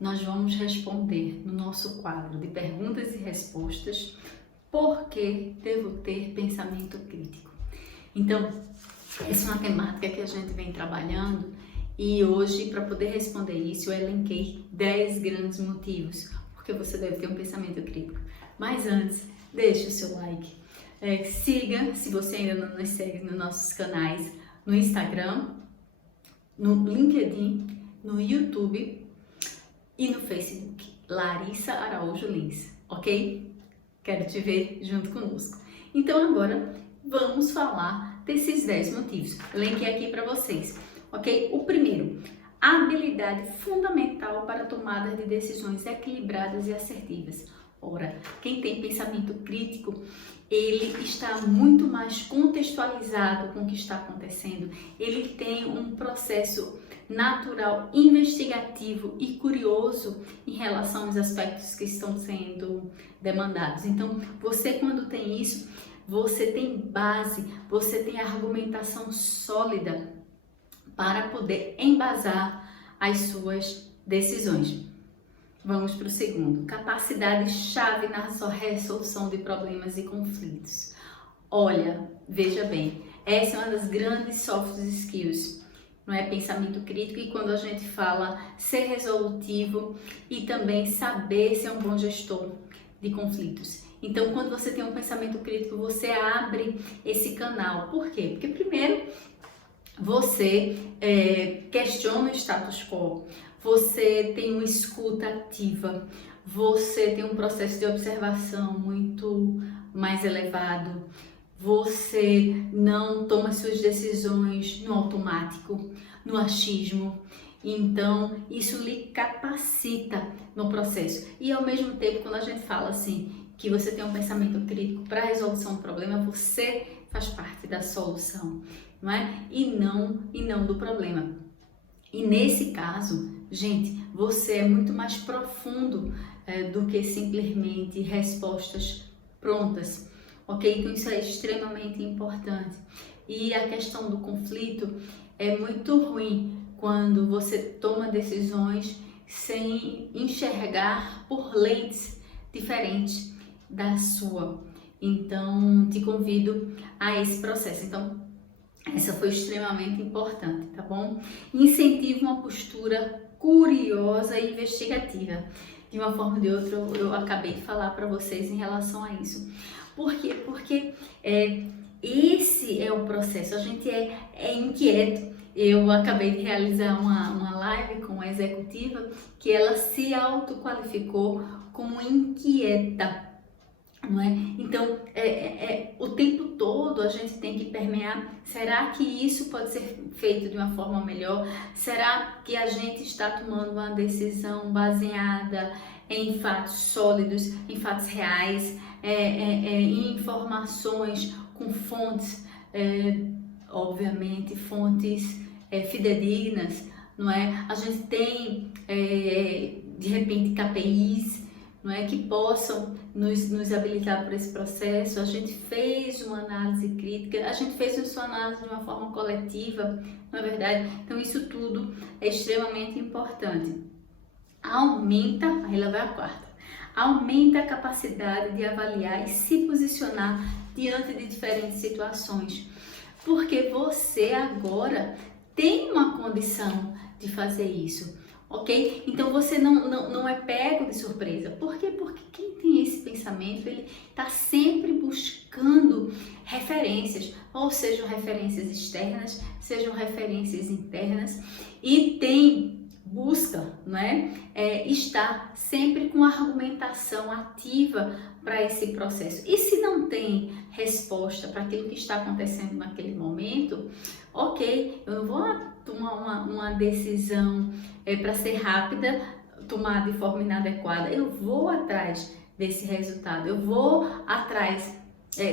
nós vamos responder no nosso quadro de perguntas e respostas por que devo ter pensamento crítico. Então, essa é uma temática que a gente vem trabalhando e hoje, para poder responder isso, eu elenquei 10 grandes motivos porque você deve ter um pensamento crítico. Mas antes, deixe o seu like, siga, se você ainda não nos segue, nos nossos canais, no Instagram, no LinkedIn, no YouTube e no Facebook, Larissa Araújo Lins, ok? Quero te ver junto conosco. Então agora vamos falar desses 10 motivos. Elenquei aqui para vocês, ok? O primeiro, a habilidade fundamental para a tomada de decisões equilibradas e assertivas. Ora, quem tem pensamento crítico, ele está muito mais contextualizado com o que está acontecendo. Ele tem um processo natural, investigativo e curioso em relação aos aspectos que estão sendo demandados. Então, você quando tem isso, você tem base, você tem argumentação sólida para poder embasar as suas decisões. Vamos para o segundo, capacidade-chave na sua resolução de problemas e conflitos. Olha, veja bem, essa é uma das grandes soft skills, não é? Pensamento crítico, e quando a gente fala ser resolutivo e também saber ser um bom gestor de conflitos. Então, quando você tem um pensamento crítico, você abre esse canal. Por quê? Porque primeiro, você questiona o status quo, você tem uma escuta ativa, você tem um processo de observação muito mais elevado, você não toma suas decisões no automático, no achismo. Então, isso lhe capacita no processo. E ao mesmo tempo, quando a gente fala assim, que você tem um pensamento crítico para a resolução do problema, você faz parte da solução, não é? E não do problema. E nesse caso, gente, você é muito mais profundo do que simplesmente respostas prontas, ok? Então isso é extremamente importante. E a questão do conflito é muito ruim quando você toma decisões sem enxergar por lentes diferentes da sua. Então, te convido a esse processo. Então, essa foi extremamente importante, tá bom? Incentiva uma postura curiosa e investigativa. De uma forma ou de outra, eu acabei de falar para vocês em relação a isso. Por quê? Porque esse é o processo, a gente é inquieto. Eu acabei de realizar uma live com uma executiva que ela se autoqualificou como inquieta. Não é? Então, o tempo todo a gente tem que permear, será que isso pode ser feito de uma forma melhor? Será que a gente está tomando uma decisão baseada em fatos sólidos, em fatos reais, em informações com fontes, obviamente, fontes fidedignas, não é? A gente tem, de repente, KPIs, não é, que possam nos habilitar para esse processo. A gente fez uma análise crítica, a gente fez a sua análise de uma forma coletiva, não é verdade? Então isso tudo é extremamente importante. Aí lá vai a quarta, aumenta a capacidade de avaliar e se posicionar diante de diferentes situações, porque você agora tem uma condição de fazer isso. Ok? Então você não é pego de surpresa. Por quê? Porque quem tem esse pensamento, ele está sempre buscando referências, ou sejam referências externas, sejam referências internas, e busca, não é? Está sempre com argumentação ativa para esse processo. E se não tem resposta para aquilo que está acontecendo naquele momento, ok, eu não vou tomar uma decisão para ser rápida, tomar de forma inadequada. Eu vou atrás desse resultado, eu vou atrás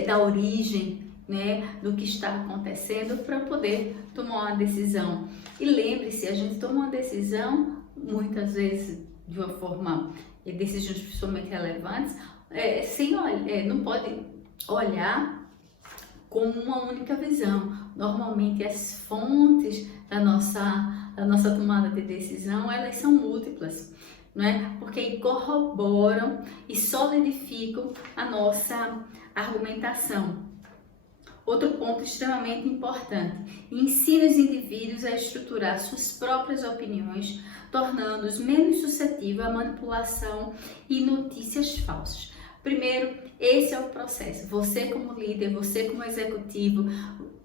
da origem, né, do que está acontecendo para poder tomar uma decisão. E lembre-se, a gente toma uma decisão, muitas vezes de uma forma, decisões principalmente relevantes, não pode olhar com uma única visão. Normalmente as fontes da nossa tomada de decisão, elas são múltiplas, não é? Porque aí corroboram e solidificam a nossa argumentação. Outro ponto extremamente importante: ensina os indivíduos a estruturar suas próprias opiniões, tornando-os menos suscetíveis à manipulação e notícias falsas. Primeiro, esse é o processo. Você como líder, você como executivo,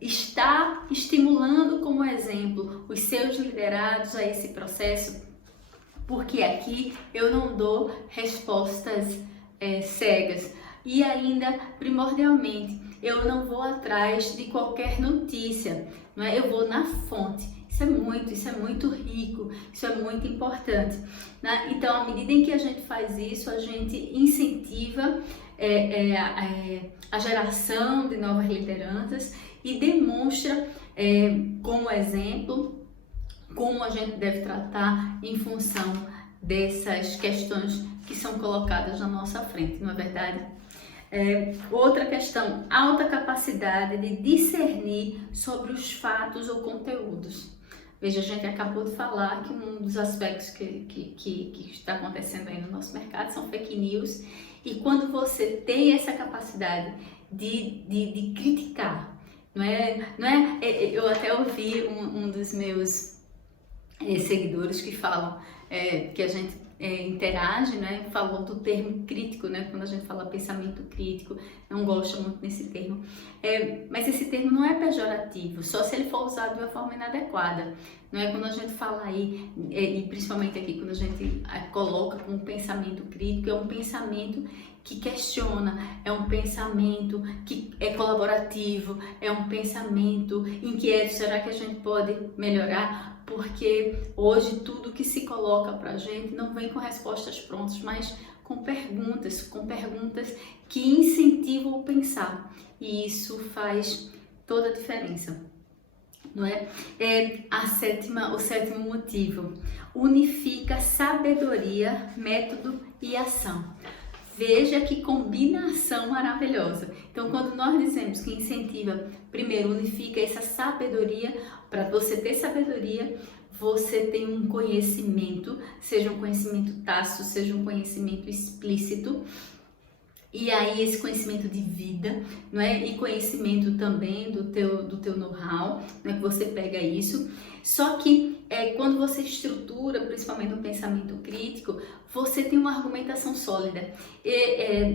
está estimulando como exemplo os seus liderados a esse processo, porque aqui eu não dou respostas cegas. E ainda, primordialmente, eu não vou atrás de qualquer notícia, não é? Eu vou na fonte. Isso é muito rico, isso é muito importante, né? Então, à medida em que a gente faz isso, a gente incentiva a geração de novas lideranças e demonstra como exemplo como a gente deve tratar em função dessas questões que são colocadas na nossa frente, não é verdade? Outra questão: alta capacidade de discernir sobre os fatos ou conteúdos. Veja, a gente acabou de falar que um dos aspectos que está acontecendo aí no nosso mercado são fake news, e quando você tem essa capacidade de criticar, não é? Eu até ouvi um dos meus seguidores que falam que a gente interage, né? Falou do termo crítico, né? Quando a gente fala pensamento crítico, não gosto muito desse termo, mas esse termo não é pejorativo, só se ele for usado de uma forma inadequada, não é? Quando a gente fala aí, e principalmente aqui, quando a gente coloca como pensamento crítico, é um pensamento que questiona, é um pensamento que é colaborativo, é um pensamento inquieto. Será que a gente pode melhorar? Porque hoje tudo que se coloca para a gente não vem com respostas prontas, mas com perguntas que incentivam o pensar, e isso faz toda a diferença, não é? O sétimo motivo: unifica sabedoria, método e ação. Veja que combinação maravilhosa. Então, quando nós dizemos que incentiva, primeiro, unifica essa sabedoria. Para você ter sabedoria, você tem um conhecimento, seja um conhecimento tácito, seja um conhecimento explícito, e aí esse conhecimento de vida, não é? E conhecimento também do teu know-how, não é? Que você pega isso. Só que quando você estrutura, principalmente um pensamento crítico, você tem uma argumentação sólida.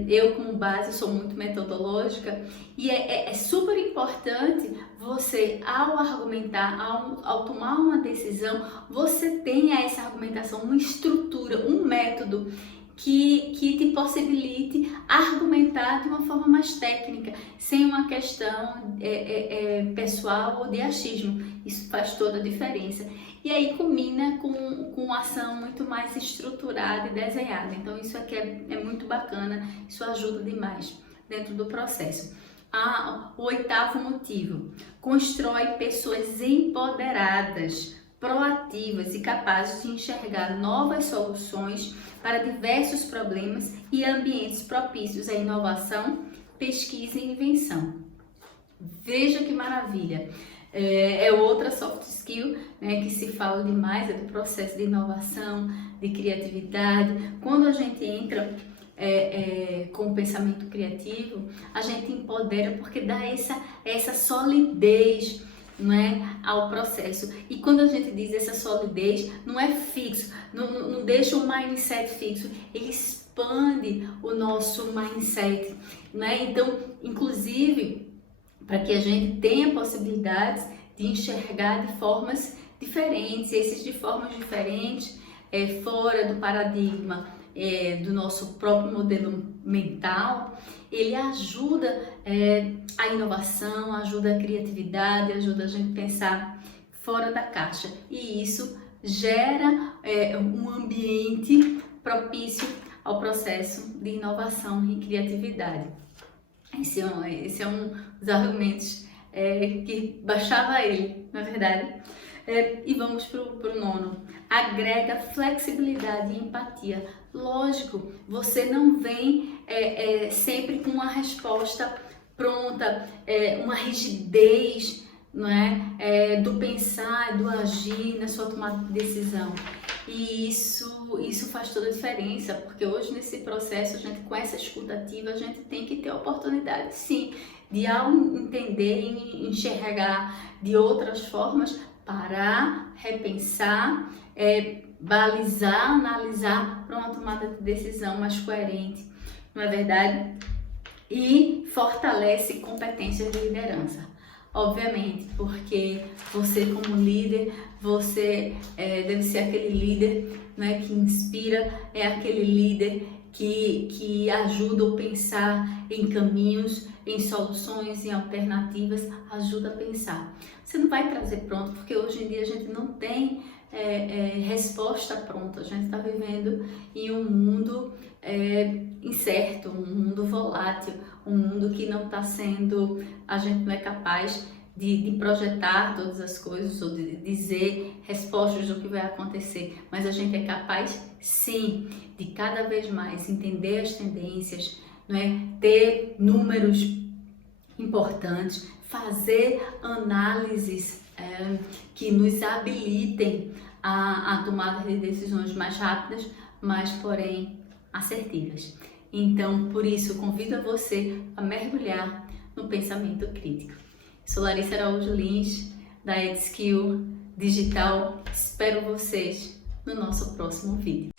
Eu, como base, sou muito metodológica, e é super importante você, ao argumentar, ao tomar uma decisão, você tenha essa argumentação, uma estrutura, um método que te possibilite argumentar de uma forma mais técnica, sem uma questão pessoal ou de achismo. Isso faz toda a diferença. E aí combina com ação muito mais estruturada e desenhada. Então isso aqui é muito bacana, isso ajuda demais dentro do processo. O oitavo motivo: constrói pessoas empoderadas, proativas e capazes de enxergar novas soluções para diversos problemas e ambientes propícios à inovação, pesquisa e invenção. Veja que maravilha! É outra soft skill, né, que se fala demais, do processo de inovação, de criatividade. Quando a gente entra com o pensamento criativo, a gente empodera porque dá essa solidez, não é, ao processo. E quando a gente diz essa solidez, não é fixo, não deixa o mindset fixo, ele expande o nosso mindset, não é? Então, inclusive, para que a gente tenha possibilidades de enxergar de formas diferentes, esses de formas diferentes, fora do paradigma do nosso próprio modelo mental, ele ajuda a inovação, ajuda a criatividade, ajuda a gente a pensar fora da caixa, e isso gera um ambiente propício ao processo de inovação e criatividade. Esse é um dos argumentos que baixava ele, na verdade. E vamos para o nono. Agrega flexibilidade e empatia. Lógico, você não vem sempre com uma resposta pronta, uma rigidez, não é? Do pensar, do agir na sua tomada de decisão. E isso faz toda a diferença, porque hoje nesse processo, a gente, com essa escuta ativa, a gente tem que ter a oportunidade, sim, de ao entender e enxergar de outras formas, parar, repensar, balizar, analisar para uma tomada de decisão mais coerente, não é verdade? E fortalece competências de liderança. Obviamente, porque você como líder, você deve ser aquele líder, né, que inspira, é aquele líder que ajuda a pensar em caminhos, em soluções, em alternativas, ajuda a pensar. Você não vai trazer pronto, porque hoje em dia a gente não tem resposta pronta, a gente está vivendo em um mundo incerto, um mundo volátil, um mundo que não está sendo, a gente não é capaz de projetar todas as coisas ou de dizer respostas do que vai acontecer, mas a gente é capaz sim de cada vez mais entender as tendências, não é? Ter números importantes, fazer análises que nos habilitem a tomada de decisões mais rápidas, mas porém assertivas. Então, por isso, convido a você a mergulhar no pensamento crítico. Sou Larissa Araújo Lins, da EdSkill Digital. Espero vocês no nosso próximo vídeo.